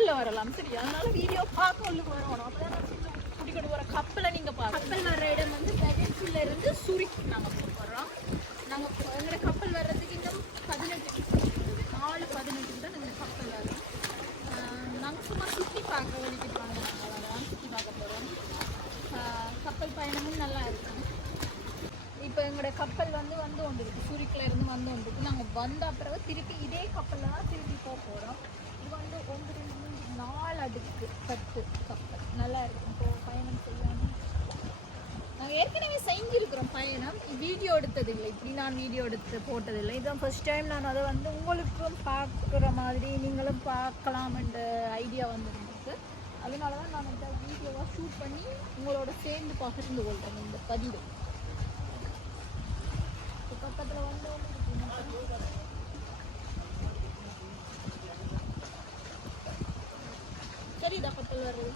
கப்பல்ல வரலாம். சரி அதனால வீடியோ பார்க்க உள்ள வரணும் அப்பதான் நான் குடி குடிக்கொண்டு வர கப்பலை நீங்க பாருங்க. கப்பல் வர்ற இடம் வந்து பெகன்சில இருந்து சுரிக் நாங்க போறோம். நாங்க எங்களோட கப்பல் வர்றதுக்கு இன்னும் பதினெட்டு நிமிஷம். நாலு பதினெட்டுக்கு தான் நாங்கள் கப்பல் வரும். நாங்கள் சும்மா சுற்றி பார்க்க வேண்டிட்டு வாங்க நாங்கள் வரோம் சுற்றி பார்க்க போகிறோம் கப்பல் பயணமும் நல்லா இருக்கும் இப்போ எங்களோட கப்பல் வந்து வந்து வந்துருக்கு. சூரிக்கில் இருந்து வந்து வந்துருக்கு. நாங்கள் வந்த பிறகு திருப்பி இதே கப்பலில் தான் திருப்பி போக போகிறோம் இது வந்து ஒன்று ரெண்டு நாலு அடுக்கு கட்டு கப்பல் நல்லா இருக்கும் இப்போ பயணம் செய்யணும் நாங்கள் ஏற்கனவே செஞ்சுருக்கிறோம் பயணம். வீடியோ எடுத்ததில்லை. இப்படி நான் வீடியோ எடுத்து போட்டதில்லை. இதுதான் ஃபர்ஸ்ட் டைம் நான் அதை வந்து உங்களுக்கும் பார்க்குற மாதிரி நீங்களும் பார்க்கலாம்ன்ற ஐடியா வந்துருந்துருக்கு அதனால தான் நான் இந்த வீடியோவாக ஷூட் பண்ணி உங்களோட சேர்ந்து பகிர்ந்து கொள்கிறேன் இந்த பதிவு. பக்கத்தில் வந்து കളറിൽ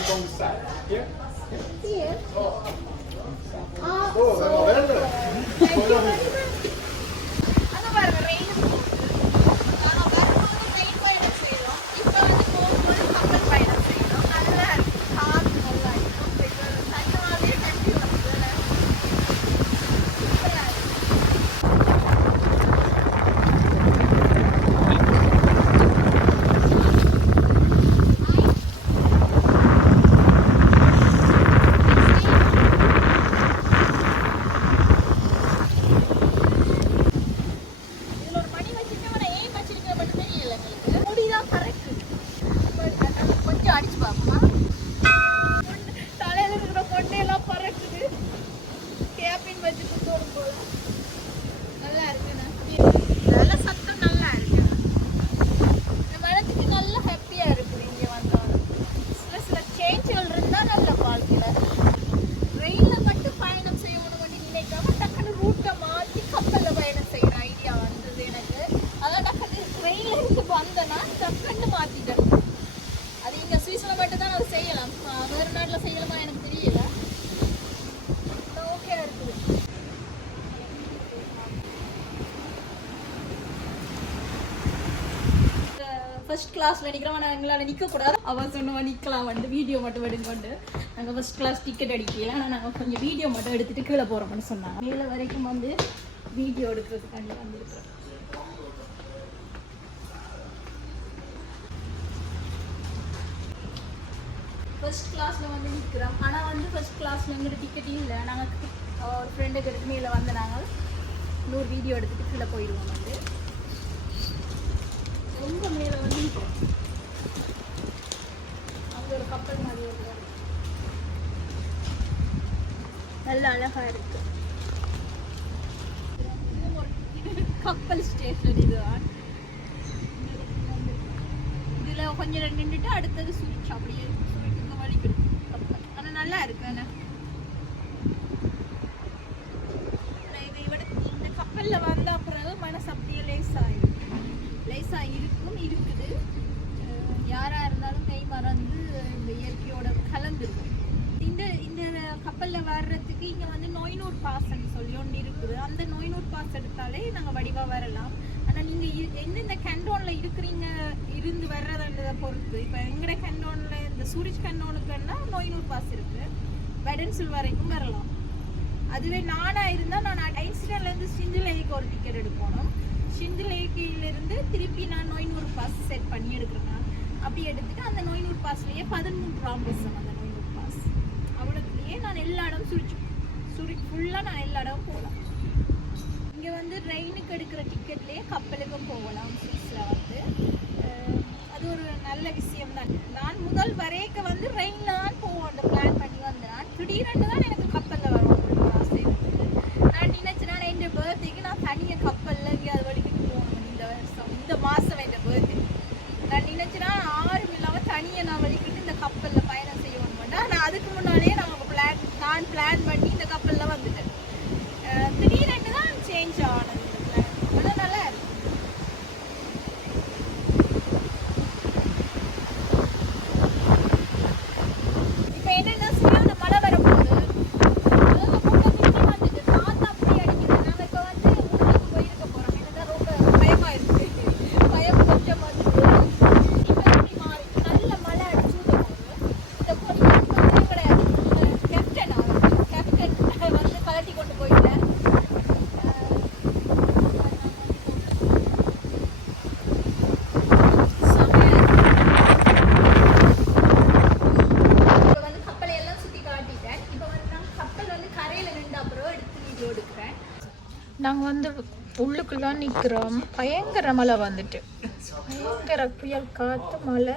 look on the side. Here? Here. Oh. Oh, so. la novela. Ano ba, Rain? First கிளாஸ்ல நிக்கிறவன் நான் எங்களால் நிக்க கூடாது அவ சொன்னவன் நிக்கலாம் வந்து வீடியோ மட்டும் எடுங்கொண்டு நாங்கள் ஃபர்ஸ்ட் கிளாஸ் டிக்கெட் அடிக்கல ஆனால் நாங்கள் கொஞ்சம் வீடியோ மட்டும் எடுத்துட்டு கீழே போறோம்னு சொன்னாங்க. மேலே வரைக்கும் வந்து வீடியோ எடுக்கிறதுக்காண்டி வந்திருக்கிறோம். ஃபர்ஸ்ட் கிளாஸில் வந்து நிற்கிறோம் ஆனால் வந்து ஃபர்ஸ்ட் கிளாஸில் எங்கிட்ட டிக்கெட்டே இல்லை. நாங்கள் ஒரு ஃப்ரெண்டுக்கு எடுத்து மேலே வந்து நாங்கள் இன்னொரு வீடியோ எடுத்துட்டு கீழே போயிடுவோம் வந்து. ரொம்ப மேலே வந்து நிற்கிறோம் அங்கே ஒரு கப்பல் மாதிரி ஒரு நல்ல அழகா இருக்கு. இது கப்பல் ஸ்டேஷன் இதுதான் இதுல கொஞ்ச நேரம் நின்றுட்டு அடுத்தது சுவிட்ச் அப்படியே சுவிட்சுக்கு வலிக்குது கப்பல். ஆனால் நல்லா இருக்கு ஆனால் ஆனா இது இந்த கப்பலில் வந்த பிறகு மனசு அப்படியே லேசாயிடும் லேசா இருக்கும் இருக்குது. யாராக இருந்தாலும் கை மறந்து இந்த இயற்கையோட கலந்துருக்கும் இந்த இந்த கப்பலில் வர்றதுக்கு இங்கே வந்து நோய்நூர் பாஸ்ன்னு சொல்லி ஒன்று இருக்குது. அந்த நோய்நூர் பாஸ் எடுத்தாலே நாங்கள் வடிவாக வரலாம். ஆனால் நீங்கள் இ- எந்தெந்த கண்டோனில் இருக்கிறீங்க இருந்து வர்றதுன்றதை பொறுத்து. இப்போ எங்கட கண்டோனில் இந்த சூரிஜ் கண்டோனுக்குன்னா நோய்நூர் பாஸ் இருக்குது வெடன்சில் வரைக்கும் வரலாம். அதுவே நானாக இருந்தால் நான் ஐன்ஸ்டன்ல சிந்து சிந்துலேக்கு ஒரு டிக்கெட் எடுக்கணும். சிந்துலேக்கில இருந்து திருப்பி நான் நோய்நூறு பாஸ் செட் பண்ணி எடுக்கிறேன் அப்படி எடுத்துட்டு அந்த நோய்நூறு பாஸ்லயே பதிமூன்றாம் வருஷம் அந்த நோய்நூறு பாஸ் அவ்வளோத்துலயே நான் எல்லா இடமும் சுரிச்சு சுரி ஃபுல்லா நான் எல்லா இடமும் போகலாம். இங்க வந்து ட்ரெயினுக்கு எடுக்கிற டிக்கெட்லயே கப்பலுக்கும் போகலாம் ஸ்வீஸில் வந்து. அது ஒரு நல்ல விஷயம் தான். நான் முதல் வரைக்க வந்து ட்ரெயினில் தான் போவோம். அந்த பிளான் பண்ணி வந்தேன். நான் திடீரென்று தான் எனக்கு கப்பலில் முன்னாலேயே நம்ம பிளான் நான் பிளான் பண்ணி இந்த கப்பலில் வந்துட்டேன் அஹ் திடீரென்று தான் சேஞ்ச் ஆனது இந்த பிளான் ஆனால் நல்லா இருக்கு இப்போ என்னன்னா சரியான மழை வரப்போகுது அதாவது முன்ன பின்னி வந்துட்டு காத்து அப்படியே அடிக்குது நாங்கள் இப்போ வந்து ஊருக்கு போயிருக்க போகிறோம் எனக்கு ரொம்ப பயமாக இருக்கு பயம் கொஞ்சம் வந்து இப்போ எப்படி மாறி நல்ல மழை அடிச்சு இந்த பொண்ணு வந்து கிடையாது கேப்டன் கேப்டன் வந்து கலட்டி கொண்டு போயிட்டேன் இப்போ வந்து கப்பலை எல்லாம் சுற்றி காட்டிட்டேன் இப்போ வந்து நான் கப்பல் வந்து கரையில் நின்று அப்புறம் எடுத்து வீடியோ எடுக்கிறேன் நாங்கள் வந்து உள்ளுக்குள்ள நிற்கிறோம் பயங்கர மழை வந்துட்டு. பயங்கர புயல் காற்று மழை.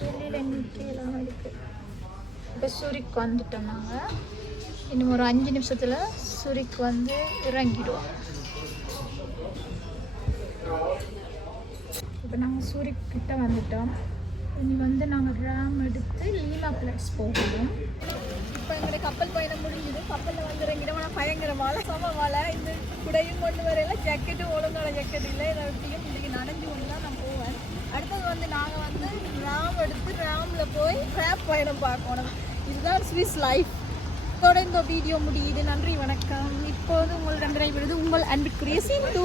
வெளியில் நிற்கலாம் இருக்கு. இப்போ சூரிக்கு வந்துட்டோம் நாங்கள் இன்னும் ஒரு அஞ்சு நிமிஷத்தில் சூரிக்கு வந்து இறங்கிடுவோம். இப்போ நாங்கள் சூரிக்கு கிட்ட வந்துட்டோம். இனி வந்து நாங்கள் ரேம் எடுத்து லீமா பிளஸ் போகணும். கப்பல் பயணம் முடிஞ்சது கப்பலில் வந்து இறங்கிடும் ஆனால் பயங்கர மழை சம மழை இந்த குடையும் கொண்டு வரையில ஜக்கெட்டும் ஒழுங்கான ஜக்கெட் இல்லை இதை எப்படியும் இன்றைக்கி நனைஞ்சு கொண்டு தான் நான் போவேன். அடுத்தது வந்து நாங்கள் வந்து ராம் எடுத்து ராமில் போய் கிராப் பயணம் பார்க்கணும். இதுதான் ஸ்விஸ் லைஃப் இதோட இந்த வீடியோ முடியுது. நன்றி வணக்கம். இப்போது உங்கள் நன்றி விடுது உங்கள் அன்பிற்குரிய சிந்து